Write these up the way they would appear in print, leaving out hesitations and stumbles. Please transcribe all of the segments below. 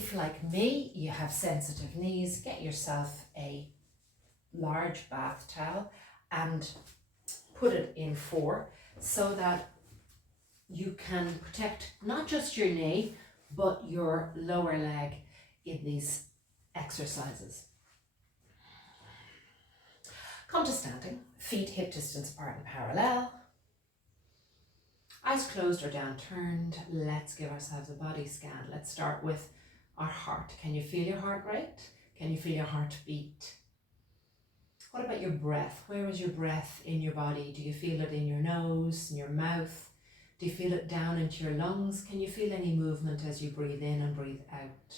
If, like me, you have sensitive knees, get yourself a large bath towel and put it in 4 so that you can protect not just your knee, but your lower leg in these exercises. Come to standing, feet hip distance apart and parallel. Eyes closed or down turned. Let's give ourselves a body scan. Let's start with our heart. Can you feel your heart rate? Can you feel your heart beat? What about your breath? Where is your breath in your body? Do you feel it in your nose, in your mouth? Do you feel it down into your lungs? Can you feel any movement as you breathe in and breathe out?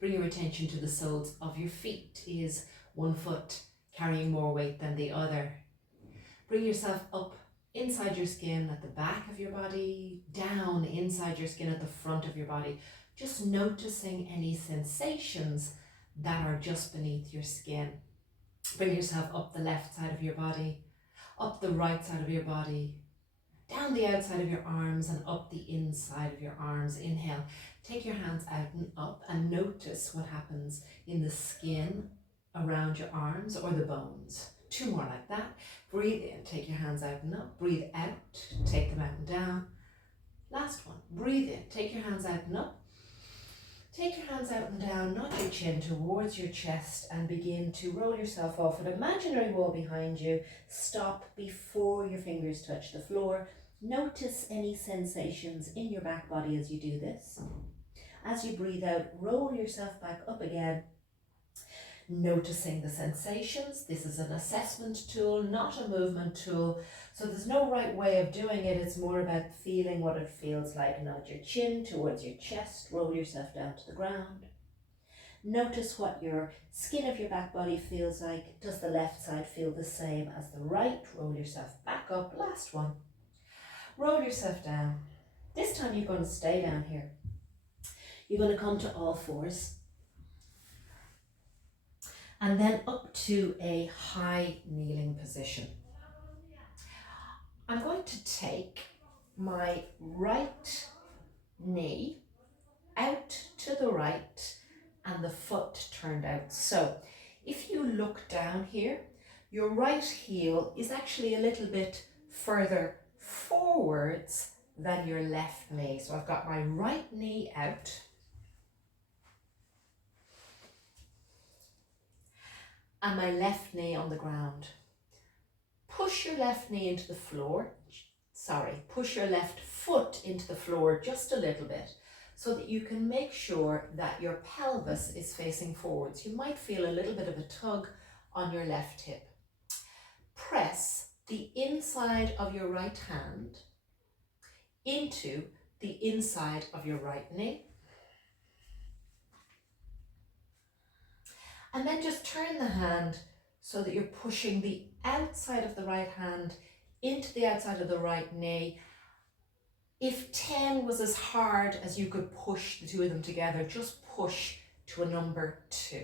Bring your attention to the soles of your feet. Is one foot carrying more weight than the other? Bring yourself up inside your skin at the back of your body, down inside your skin at the front of your body. Just noticing any sensations that are just beneath your skin. Bring yourself up the left side of your body, up the right side of your body, down the outside of your arms and up the inside of your arms. Inhale, take your hands out and up and notice what happens in the skin around your arms or the bones. 2 more like that. Breathe in, take your hands out and up. Breathe out, take them out and down. Last one, breathe in, take your hands out and up. Take your hands out and down, nod your chin towards your chest and begin to roll yourself off an imaginary wall behind you. Stop before your fingers touch the floor. Notice any sensations in your back body as you do this. As you breathe out, roll yourself back up again. Noticing the sensations. This is an assessment tool, not a movement tool. So there's no right way of doing it. It's more about feeling what it feels like. Nod your chin towards your chest. Roll yourself down to the ground. Notice what your skin of your back body feels like. Does the left side feel the same as the right? Roll yourself back up. Last one. Roll yourself down. This time you're going to stay down here. You're going to come to all fours. And then up to a high kneeling position. I'm going to take my right knee out to the right and the foot turned out. So if you look down here, your right heel is actually a little bit further forwards than your left knee. So I've got my right knee out. And my left knee on the ground. Push your left knee into the floor. Push your left foot into the floor just a little bit so that you can make sure that your pelvis is facing forwards. You might feel a little bit of a tug on your left hip. Press the inside of your right hand into the inside of your right knee. And then just turn the hand so that you're pushing the outside of the right hand into the outside of the right knee. If 10 was as hard as you could push the 2 of them together, just push to a number 2.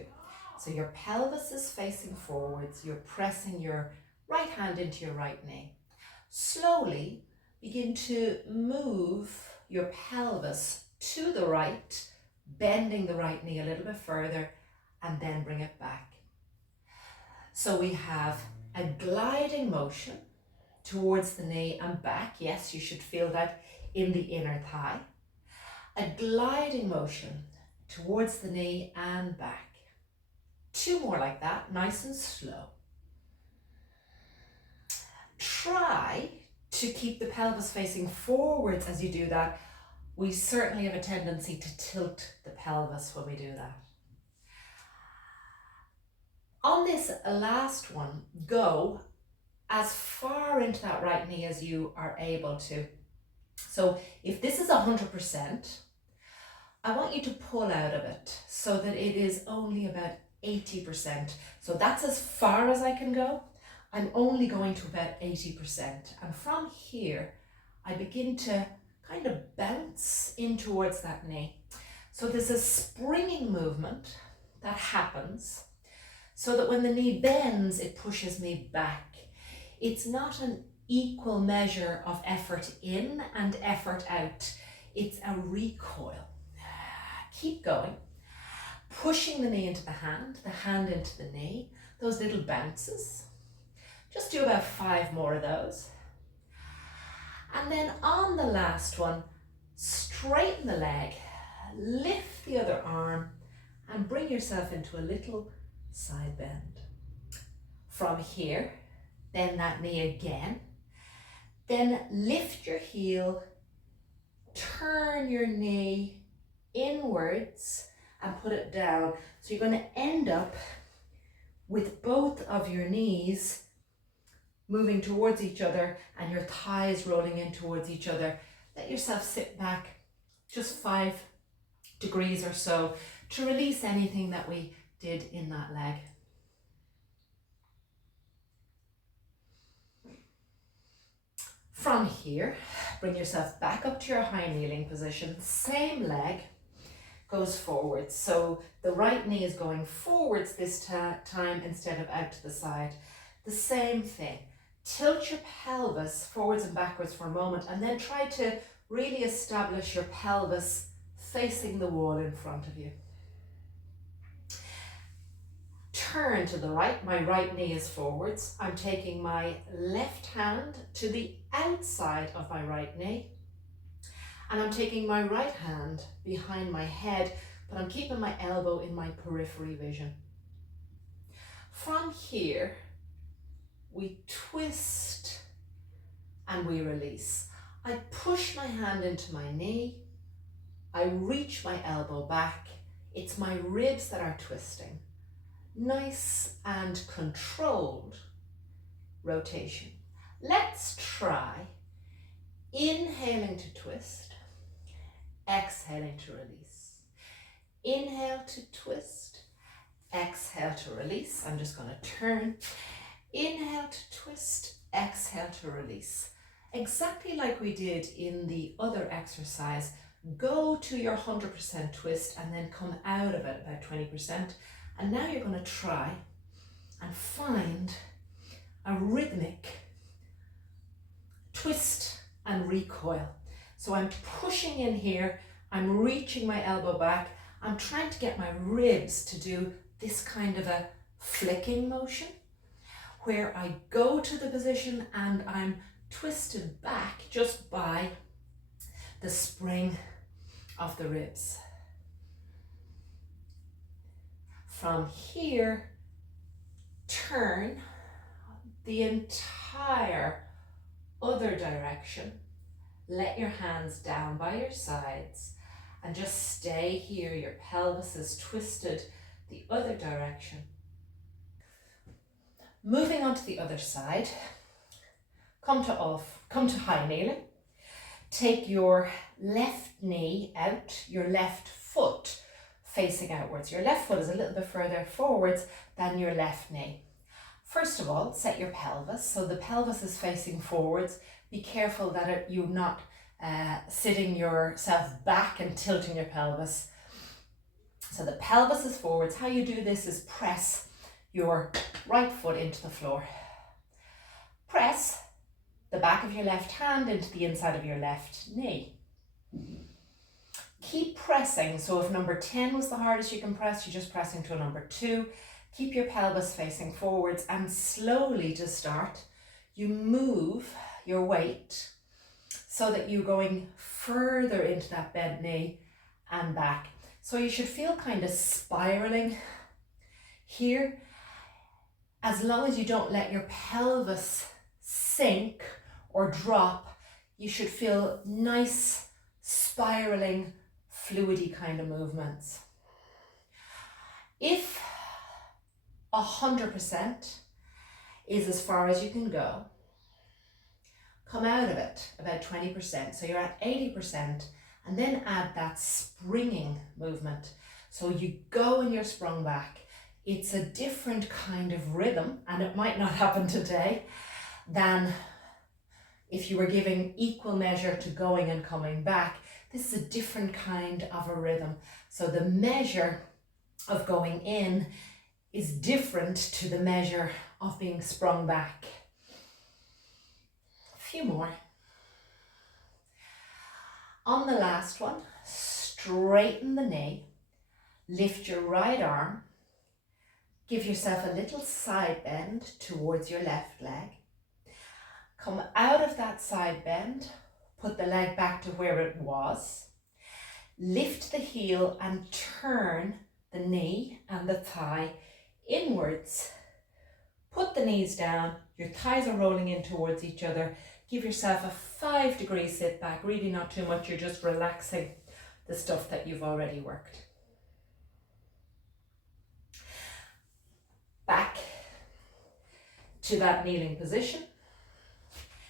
So your pelvis is facing forwards, you're pressing your right hand into your right knee. Slowly begin to move your pelvis to the right, bending the right knee a little bit further, and then bring it back. So we have a gliding motion towards the knee and back. Yes, you should feel that in the inner thigh. A gliding motion towards the knee and back. 2 more like that, nice and slow. Try to keep the pelvis facing forwards as you do that. We certainly have a tendency to tilt the pelvis when we do that. On this last one, go as far into that right knee as you are able to. So if this is 100%, I want you to pull out of it so that it is only about 80%. So that's as far as I can go. I'm only going to about 80%. And from here, I begin to kind of bounce in towards that knee. So there's a springing movement that happens so that when the knee bends, it pushes me back. It's not an equal measure of effort in and effort out. It's a recoil. Keep going. Pushing the knee into the hand into the knee, those little bounces. Just do about 5 more of those. And then on the last one, straighten the leg, lift the other arm, and bring yourself into a little side bend. From here, bend that knee again. Then lift your heel, turn your knee inwards and put it down. So you're going to end up with both of your knees moving towards each other and your thighs rolling in towards each other. Let yourself sit back just 5 degrees or so to release anything that we did in that leg. From here, bring yourself back up to your high kneeling position. Same leg goes forwards. So the right knee is going forwards this time instead of out to the side. The same thing. Tilt your pelvis forwards and backwards for a moment and then try to really establish your pelvis facing the wall in front of you. Turn to the right, my right knee is forwards. I'm taking my left hand to the outside of my right knee. And I'm taking my right hand behind my head, but I'm keeping my elbow in my periphery vision. From here, we twist and we release. I push my hand into my knee. I reach my elbow back. It's my ribs that are twisting. Nice and controlled rotation. Let's try inhaling to twist, exhaling to release. Inhale to twist, exhale to release. I'm just going to turn. Inhale to twist, exhale to release. Exactly like we did in the other exercise. Go to your 100% twist and then come out of it about 20%. And now you're going to try and find a rhythmic twist and recoil. So I'm pushing in here, I'm reaching my elbow back, I'm trying to get my ribs to do this kind of a flicking motion where I go to the position and I'm twisted back just by the spring of the ribs. From here, turn the entire other direction. Let your hands down by your sides and just stay here. Your pelvis is twisted the other direction. Moving on to the other side, come to high kneeling. Take your left knee out, your left foot facing outwards. Your left foot is a little bit further forwards than your left knee. First of all, set your pelvis. So the pelvis is facing forwards. Be careful that you're not sitting yourself back and tilting your pelvis. So the pelvis is forwards. How you do this is press your right foot into the floor. Press the back of your left hand into the inside of your left knee. Keep pressing. So if number 10 was the hardest you can press, you're just pressing to a number 2. Keep your pelvis facing forwards and slowly to start, you move your weight so that you're going further into that bent knee and back. So you should feel kind of spiraling here. As long as you don't let your pelvis sink or drop, you should feel nice spiraling fluidy kind of movements. If 100% is as far as you can go, come out of it about 20%. So you're at 80% and then add that springing movement. So you go and you're sprung back. It's a different kind of rhythm and it might not happen today than if you were giving equal measure to going and coming back. This is a different kind of a rhythm. So the measure of going in is different to the measure of being sprung back. A few more. On the last one, straighten the knee. Lift your right arm. Give yourself a little side bend towards your left leg. Come out of that side bend. Put the leg back to where it was. Lift the heel and turn the knee and the thigh inwards. Put the knees down. Your thighs are rolling in towards each other. Give yourself a 5-degree sit back. Really not too much. You're just relaxing the stuff that you've already worked. Back to that kneeling position.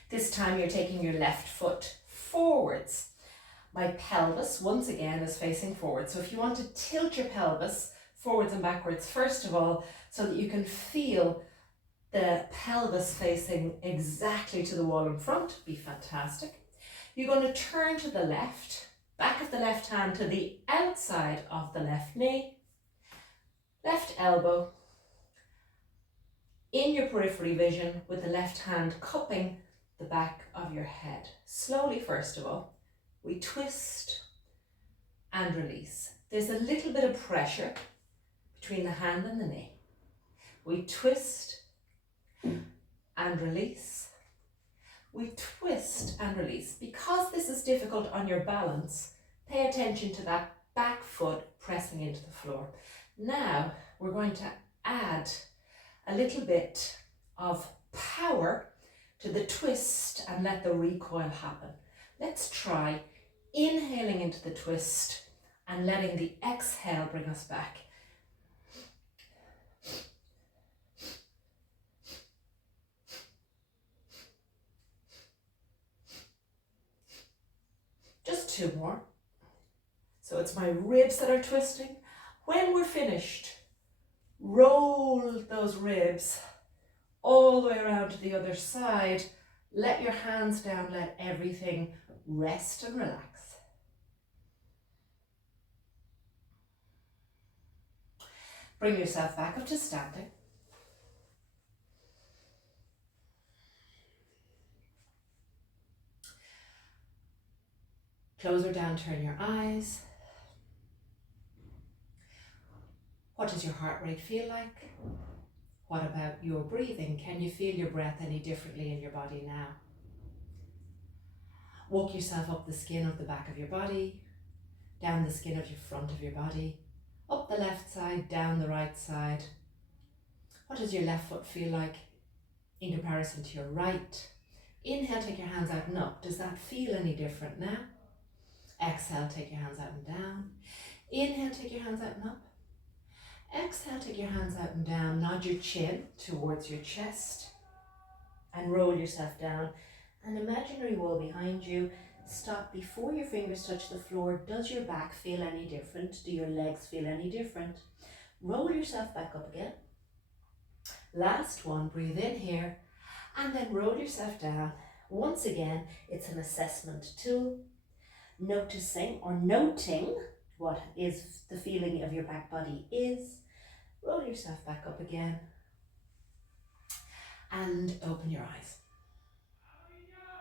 This time you're taking your left foot forwards. My pelvis, once again, is facing forward. So if you want to tilt your pelvis forwards and backwards, first of all, so that you can feel the pelvis facing exactly to the wall in front, be fantastic. You're going to turn to the left, back of the left hand to the outside of the left knee, left elbow, in your periphery vision with the left hand cupping the back of your head. Slowly, first of all, we twist and release. There's a little bit of pressure between the hand and the knee. We twist and release. We twist and release. Because this is difficult on your balance, pay attention to that back foot pressing into the floor. Now we're going to add a little bit of power to the twist and let the recoil happen. Let's try inhaling into the twist and letting the exhale bring us back. Just 2 more. So it's my ribs that are twisting. When we're finished, roll those ribs all the way around to the other side. Let your hands down, let everything rest and relax. Bring yourself back up to standing. Close her down, turn your eyes. What does your heart rate feel like? What about your breathing? Can you feel your breath any differently in your body now? Walk yourself up the skin of the back of your body, down the skin of your front of your body, up the left side, down the right side. What does your left foot feel like in comparison to your right? Inhale, take your hands out and up. Does that feel any different now? Exhale, take your hands out and down. Inhale, take your hands out and up. Exhale, take your hands out and down. Nod your chin towards your chest and roll yourself down. An imaginary wall behind you. Stop before your fingers touch the floor. Does your back feel any different? Do your legs feel any different? Roll yourself back up again. Last one, breathe in here and then roll yourself down. Once again, it's an assessment tool. Noticing or noting what is the feeling of your back body is. Roll yourself back up again and open your eyes.